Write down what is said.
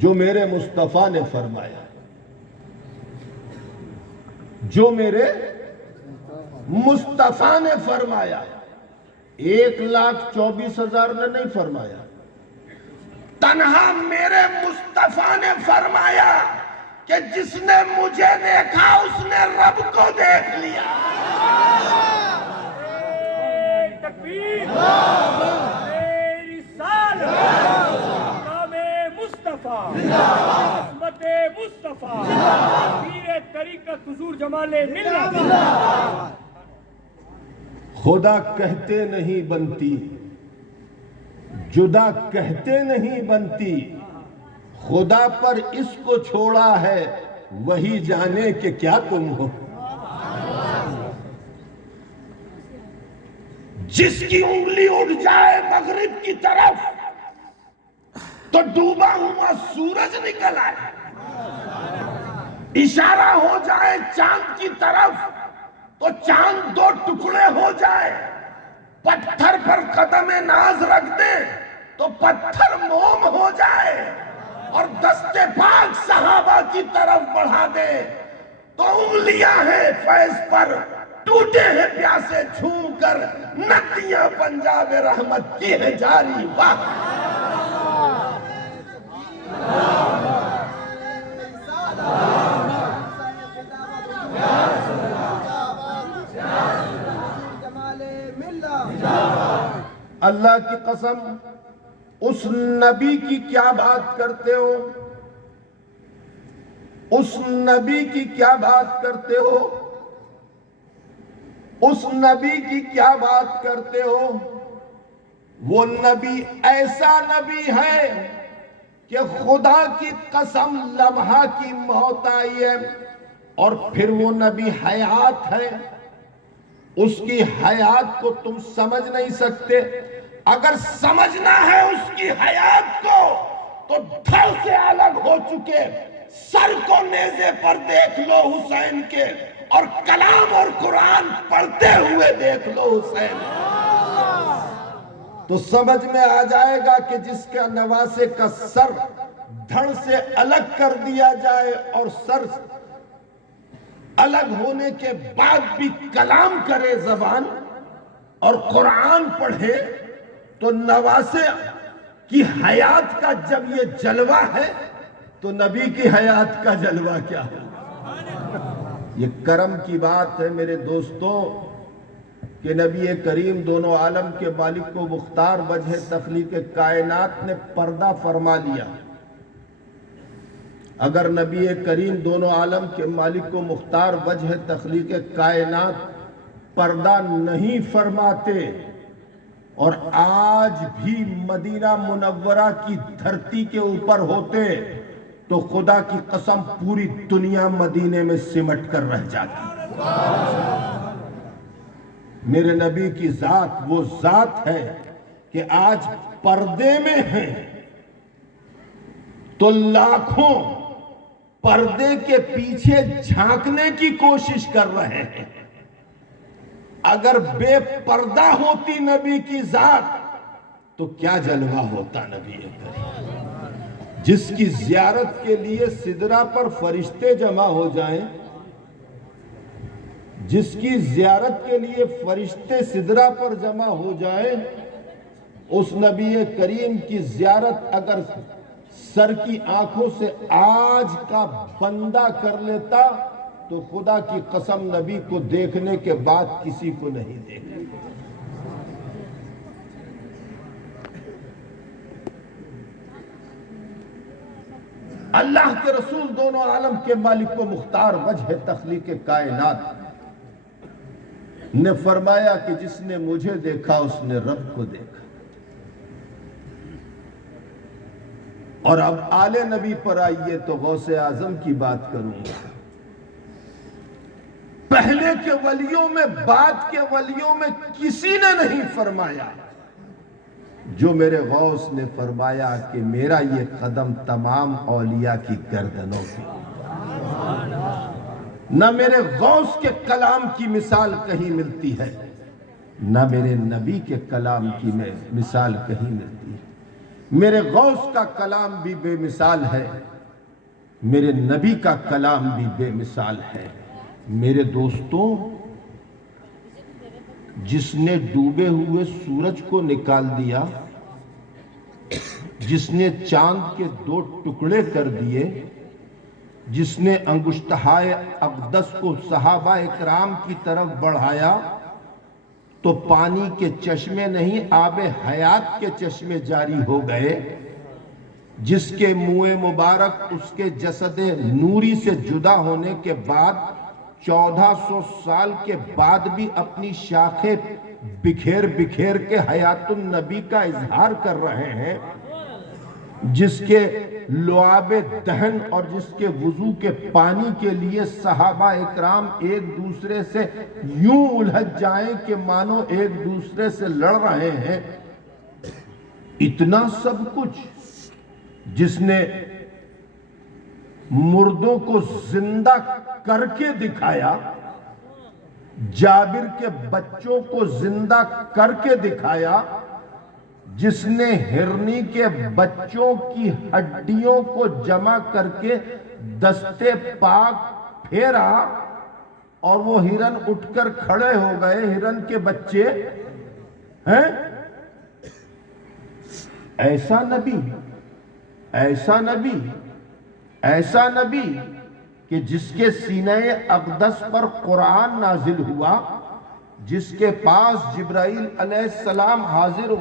جو میرے مصطفیٰ نے فرمایا، جو میرے مصطفیٰ نے فرمایا، 1,24,000 نے نہیں فرمایا، تنہا میرے مصطفیٰ نے فرمایا کہ جس نے مجھے دیکھا اس نے رب کو دیکھ لیا۔ تکبیر، رسالت، مقام مصطفیٰ، عصمت مصطفیٰ، پیر طریقت حضور جمال ملت۔ خدا کہتے نہیں بنتی، جدا کہتے نہیں بنتی، خدا پر اس کو چھوڑا ہے وہی جانے کہ کیا تم ہو۔ جس کی انگلی اٹھ جائے مغرب کی طرف تو ڈوبا ہوا سورج نکل آئے، اشارہ ہو جائے چاند کی طرف تو چاند 2 ٹکڑے ہو جائے، پتھر پر قدم ناز رکھ دے تو پتھر موم ہو جائے، اور دست پاک صحابہ کی طرف بڑھا دے تو انگلیاں ہیں فیض پر، ٹوٹے ہیں پیاسے جھوم کر، ندیاں پنجاب رحمت کی ہے جاری۔ واہ! اللہ کی قسم، اس نبی کی کیا بات کرتے ہو، اس نبی کی کیا بات کرتے ہو، اس نبی کی کیا بات کرتے ہو۔ وہ نبی ایسا نبی ہے کہ خدا کی قسم لمحہ کی موت آئی ہے، اور پھر وہ نبی حیات ہے، اس کی حیات کو تم سمجھ نہیں سکتے۔ اگر سمجھنا ہے اس کی حیات کو تو دھڑ سے الگ ہو چکے سر کو نیزے پر دیکھ لو حسین کے، اور کلام اور قرآن پڑھتے ہوئے دیکھ لو حسین، تو سمجھ میں آ جائے گا کہ جس کا نواسے کا سر دھڑ سے الگ کر دیا جائے اور سر الگ ہونے کے بعد بھی کلام کرے زبان اور قرآن پڑھے، تو نواسے کی حیات کا جب یہ جلوہ ہے تو نبی کی حیات کا جلوہ کیا ہے؟ یہ کرم کی بات ہے میرے دوستوں کہ نبی کریم دونوں عالم کے مالک و مختار وجہ تخلیق کائنات نے پردہ فرما لیا۔ اگر نبی کریم دونوں عالم کے مالک و مختار وجہ تخلیق کائنات پردہ نہیں فرماتے اور آج بھی مدینہ منورہ کی دھرتی کے اوپر ہوتے تو خدا کی قسم پوری دنیا مدینے میں سمٹ کر رہ جاتی۔ میرے نبی کی ذات وہ ذات ہے کہ آج پردے میں ہیں تو لاکھوں پردے کے پیچھے جھانکنے کی کوشش کر رہے ہیں۔ اگر بے پردہ ہوتی نبی کی ذات تو کیا جلوہ ہوتا نبی کریم، جس کی زیارت کے لیے سدرہ پر فرشتے جمع ہو جائیں، جس کی زیارت کے لیے فرشتے سدرہ پر جمع ہو جائیں، اس نبی کریم کی زیارت اگر سر کی آنکھوں سے آج کا بندہ کر لیتا تو خدا کی قسم نبی کو دیکھنے کے بعد کسی کو نہیں دیکھا۔ اللہ کے رسول دونوں عالم کے مالک و مختار وجہ تخلیق کائنات نے فرمایا کہ جس نے مجھے دیکھا اس نے رب کو دیکھا۔ اور اب آل نبی پر آئیے تو غوث اعظم کی بات کروں گا۔ پہلے کے ولیوں میں بعد کے ولیوں میں کسی نے نہیں فرمایا جو میرے غوث نے فرمایا کہ میرا یہ قدم تمام اولیاء کی گردنوں پہ۔ نہ میرے غوث کے کلام کی مثال کہیں ملتی ہے، نہ میرے نبی کے کلام کی مثال کہیں ملتی ہے۔ میرے غوث کا کلام بھی بے مثال ہے، میرے نبی کا کلام بھی بے مثال ہے۔ میرے دوستوں، جس نے ڈوبے ہوئے سورج کو نکال دیا، جس نے چاند کے 2 ٹکڑے کر دیے، جس نے انگشتہائے اقدس کو صحابہ اکرام کی طرف بڑھایا تو پانی کے چشمے نہیں، آب حیات کے چشمے جاری ہو گئے، جس کے منہ مبارک اس کے جسد نوری سے جدا ہونے کے بعد 1400 سال کے بعد بھی اپنی شاخیں بکھیر بکھیر کے حیات النبی کا اظہار کر رہے ہیں، جس کے لعاب دہن اور جس کے وضو کے پانی کے لیے صحابہ اکرام ایک دوسرے سے یوں الجھ جائیں کہ مانو ایک دوسرے سے لڑ رہے ہیں، اتنا سب کچھ، جس نے مردوں کو زندہ کر کے دکھایا، جابر کے بچوں کو زندہ کر کے دکھایا، جس نے ہرنی کے بچوں کی ہڈیوں کو جمع کر کے دستے پاک پھیرا اور وہ ہرن اٹھ کر کھڑے ہو گئے، ہرن کے بچے ہیں۔ ایسا نبی، ایسا نبی، ایسا نبی کہ جس کے سینہ اقدس پر قرآن نازل ہوا، جس کے پاس جبرائیل علیہ السلام حاضر